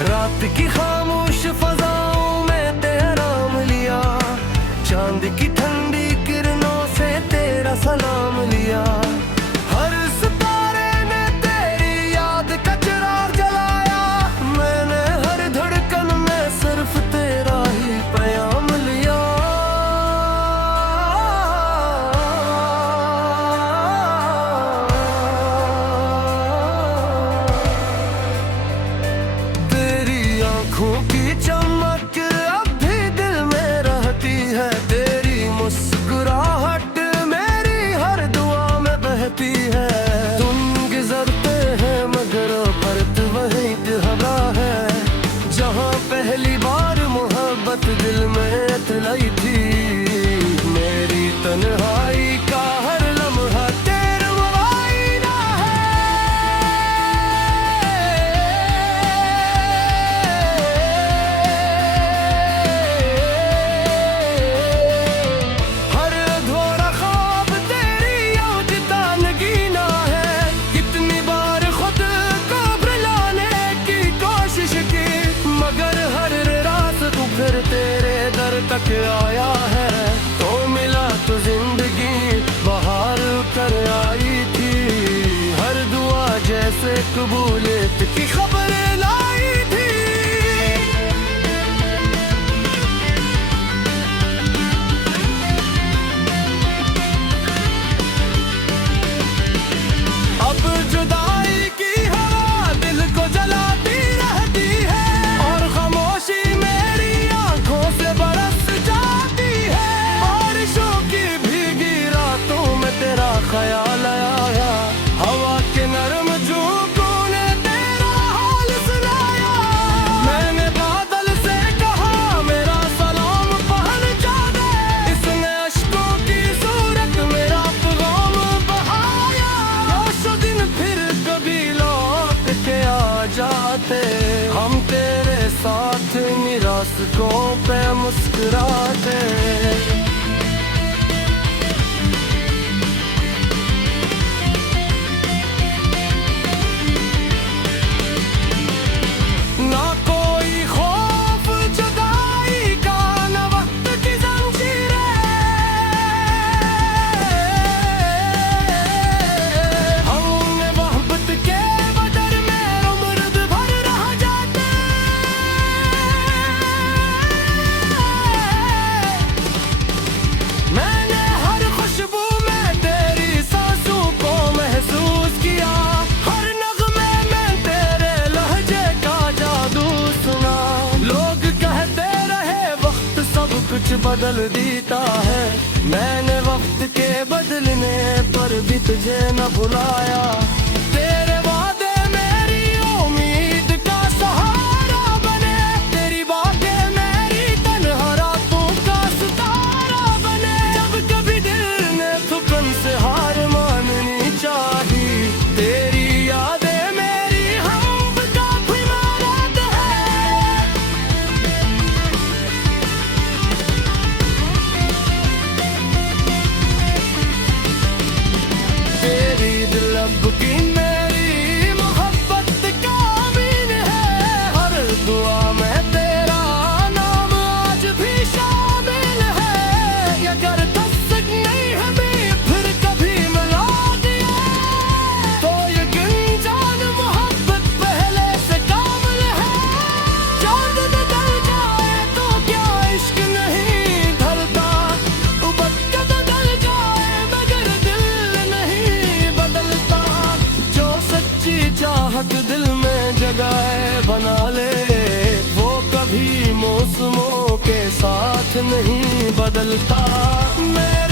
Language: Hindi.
रात की खामोश फजाओं में तेरा नाम लिया, चांद की ठंडी किरणों से तेरा सलाम लिया। हर सितारे ने तेरी याद का चिराग जलाया, मैंने हर धड़कन में सिर्फ तेरा ही पैगाम लिया। आँखों की चमक अब भी दिल में रहती है, तेरी मुस्कुराहट मेरी हर दुआ में बहती है। तुम गुजरते हैं मगर फर्क वही ठहरा है, जहाँ पहली बार मोहब्बत दिल में इतलाई थी। मेरी तन्हाई का हर लम्हा तेरा मुआयना तक आया है। तो मिला तो जिंदगी बहार कर आई थी, हर दुआ जैसे कबूलियत की खबर लाई थी। अब जुदाई की हवा दिल को जलाती रहती है, और खामोशी मेरी आंखों से बरस जाती है। बारिशों की भीगी रातों में तेरा ख्याल आया, हवा के नरम झोंकों ने तेरा हाल सुनाया। मैंने बादल से कहा मेरा सलाम पहुंचा दे, इसने अश्कों की सूरत मेरा पैगाम बहाया। काश वो दिन फिर कभी लौट के आ जाते, हम तेरे साथ निराशकों पे मुस्कुराते। ना कोई खौफ जुदाई का, ना वक्त की जंजीरें, हमने मोहब्बत के बदर में उम्र भर रह जाते। मैंने हर खुशबू में तेरी सांसों को महसूस किया, हर नगमे में तेरे लहजे का जादू सुना। लोग कहते रहे वक्त सब कुछ बदल देता है, मैंने वक्त के बदलने पर भी तुझे न भुलाया। तेरे वादे मेरी उम्मीद का सहारा बने, तेरी बातें मेरी तन्हा रातों का सितारा बने। जब कभी दिल ने थकन से हार माननी चाही, तेरी यादें मेरी हम काफी इमारत है। तेरी दिलब की मेरी मोहब्बत का अमीन है, हर दुआ में तेरा नाम आज भी शामिल है। अगर तस्क नहीं हमें फिर कभी मिला दिया, तो ये गुंजान मोहब्बत पहले से कामिल है। चांद बदल जाए तो क्या इश्क नहीं ढलता, वक्त बदल जाए मगर दिल नहीं बदलता। जो सच्ची चाहत दिल में जगह बना ले, वो कभी मौसमों के साथ नहीं बदलता। मेरे